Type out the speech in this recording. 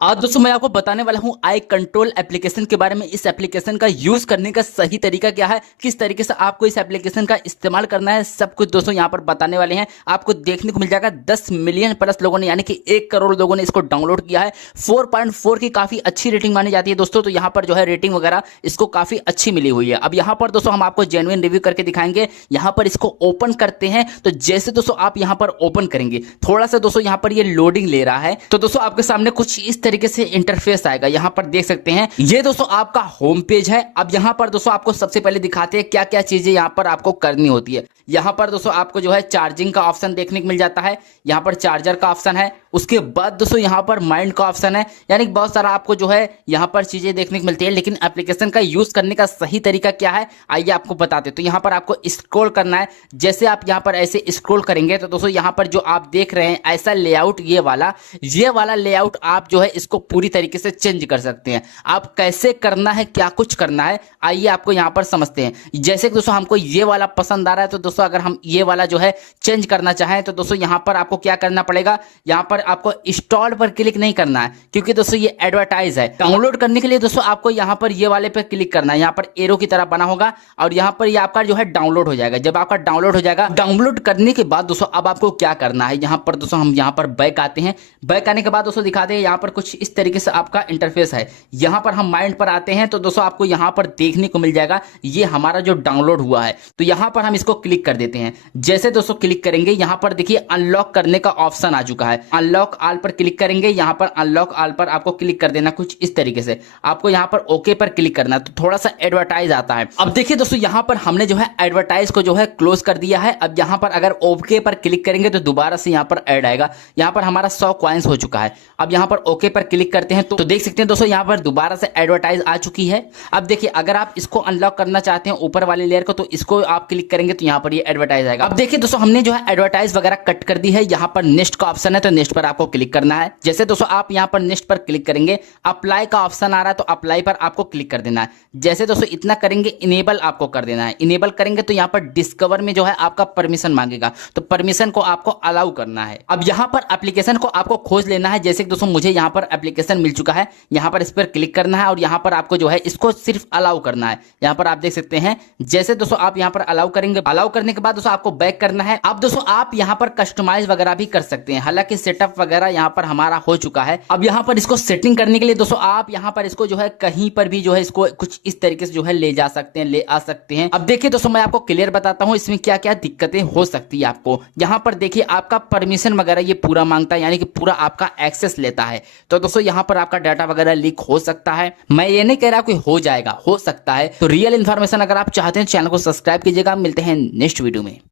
आज दोस्तों मैं आपको बताने वाला हूं आई कंट्रोल एप्लीकेशन के बारे में। इस एप्लीकेशन का यूज करने का सही तरीका क्या है, किस तरीके से आपको इस एप्लीकेशन का इस्तेमाल करना है, सब कुछ दोस्तों यहां पर बताने वाले हैं। आपको देखने को मिल जाएगा 10 मिलियन प्लस लोगों ने यानी कि 1 करोड़ लोगों ने इसको डाउनलोड किया है। 4.4 की काफी अच्छी रेटिंग मानी जाती है दोस्तों। तो यहाँ पर जो है रेटिंग वगैरह इसको काफी अच्छी मिली हुई है। अब यहाँ पर दोस्तों हम आपको जेन्युइन रिव्यू करके दिखाएंगे। यहाँ पर इसको ओपन करते हैं तो जैसे दोस्तों आप यहाँ पर ओपन करेंगे, थोड़ा सा दोस्तों यहाँ पर ये लोडिंग ले रहा है। तो दोस्तों आपके सामने कुछ इस तरीके से इंटरफेस आएगा। यहाँ पर देख सकते हैं ये दोस्तों आपका होम पेज है। अब यहाँ पर दोस्तों आपको सबसे पहले दिखाते हैं क्या क्या चीजें यहाँ पर आपको करनी होती है। यहाँ पर दोस्तों आपको जो है चार्जिंग का ऑप्शन देखने को मिल जाता है। यहाँ पर चार्जर का ऑप्शन है। उसके बाद दोस्तों यहाँ पर माइंड का ऑप्शन है। यानी बहुत सारा आपको जो है यहाँ पर चीजें देखने को मिलती है। लेकिन एप्लीकेशन का यूज करने का सही तरीका क्या है आइए आपको बताते। तो यहाँ पर आपको स्क्रॉल करना है। जैसे आप यहाँ पर ऐसे स्क्रॉल करेंगे तो दोस्तों यहाँ पर जो आप देख रहे हैं ऐसा लेआउट, ये वाला लेआउट आप जो है इसको पूरी तरीके से चेंज कर सकते हैं। आप कैसे करना है, क्या कुछ करना है, आइए आपको यहाँ पर समझते हैं। जैसे कि दोस्तों हमको ये वाला पसंद आ रहा है तो दोस्तों अगर हम ये वाला जो है चेंज करना चाहें तो दोस्तों यहाँ पर आपको क्या करना पड़ेगा, यहाँ पर आपको इंस्टॉल पर क्लिक नहीं करना है क्योंकि दोस्तों ये एडवर्टाइज है। डाउनलोड करने के लिए दोस्तों आपको यहाँ पर ये वाले पे क्लिक करना है। यहाँ पर एरो की तरह बना होगा और यहाँ पर ये आपका जो है डाउनलोड हो जाएगा। जब आपका डाउनलोड हो जाएगा, डाउनलोड करने के बाद दोस्तों अब आपको क्या करना है, यहाँ पर दोस्तों हम यहाँ पर बैक आते हैं। बैक आने के बाद दोस्तों दिखाते हैं यहाँ पर कुछ इस तरीके से आपका इंटरफेस है। यहाँ पर हम माइंड पर आते हैं तो दोस्तों आपको यहाँ पर देखने को मिल जाएगा ये हमारा जो डाउनलोड हुआ है। तो यहाँ पर हम इसको क्लिक कर देते हैं। जैसे दोस्तों क्लिक करेंगे यहाँ पर देखिए अनलॉक करने का ऑप्शन आ चुका है। अनलॉक ऑल पर क्लिक करेंगे। यहाँ पर अनलॉक ऑल पर आपको क्लिक कर देना कुछ इस तरीके से। आपको यहाँ पर ओके पर क्लिक करना है तो थोड़ा सा एडवर्टाइज आता है। अब देखिए दोस्तों यहाँ पर हमने जो है एडवर्टाइज को जो है क्लोज कर दिया है। अब यहाँ पर अगर ओके पर क्लिक करेंगे तो दोबारा से यहाँ पर ऐड आएगा। यहाँ पर हमारा 100 कॉइन्स हो चुका है। अब यहाँ पर ओके पर क्लिक करते हैं तो देख सकते हैं दोस्तों यहाँ पर दोबारा से एडवर्टाइज आ चुकी है। अब देखिए अगर आप इसको अनलॉक करना चाहते हैं ऊपर वाले लेयर को तो इसको आप क्लिक करेंगे तो यहाँ पर ये एडवर्टाइज आएगा। अब देखिए दोस्तों हमने जो है एडवर्टाइज वगैरह कट कर दी है। यहाँ पर नेक्स्ट का ऑप्शन है तो नेक्स्ट पर आपको क्लिक करना है। जैसे दोस्तों आप यहाँ पर नेक्स्ट पर क्लिक करेंगे, अप्लाई का ऑप्शन आ रहा है तो अप्लाई पर आपको क्लिक कर देना है। जैसे दोस्तों इतना करेंगे, इनेबल आपको कर देना है। इनेबल करेंगे तो यहाँ पर डिस्कवर में जो है आपका परमिशन मांगेगा तो परमिशन को आपको अलाउ करना है। अब यहाँ पर एप्लीकेशन को आपको खोज लेना है। जैसे दोस्तों मुझे यहाँ पर एप्लीकेशन मिल चुका है। यहाँ पर इस पर क्लिक करना है और यहाँ पर आपको जो है इसको सिर्फ अलाउ करना है। यहाँ पर आप देख सकते हैं जैसे दोस्तों आप यहाँ पर अलाउ करेंगे, अलाउ करने के बाद दोस्तों आपको बैक करना है। अब दोस्तों आप यहाँ पर कस्टमाइज वगैरह भी कर सकते हैं। हालांकि सेटअप वगैरह यहाँ पर हमारा हो चुका है। अब यहाँ पर इसको सेटिंग करने के लिए दोस्तों आप यहाँ पर इसको जो है कहीं पर भी जो है इसको कुछ इस तरीके से जो है ले जा सकते हैं, ले आ सकते हैं। अब देखिए दोस्तों मैं आपको क्लियर बताता हूँ इसमें क्या क्या दिक्कतें हो सकती है आपको। यहाँ पर देखिए आपका परमिशन वगैरह ये पूरा मांगता है, यानी कि पूरा आपका एक्सेस लेता है। तो दोस्तों यहाँ पर आपका डाटा वगैरह लीक हो सकता है। मैं ये नहीं कह रहा कि हो जाएगा, हो सकता है। तो रियल इन्फॉर्मेशन अगर आप चाहते हैं चैनल को सब्सक्राइब कीजिएगा। मिलते हैं नेक्स्ट वीडियो में।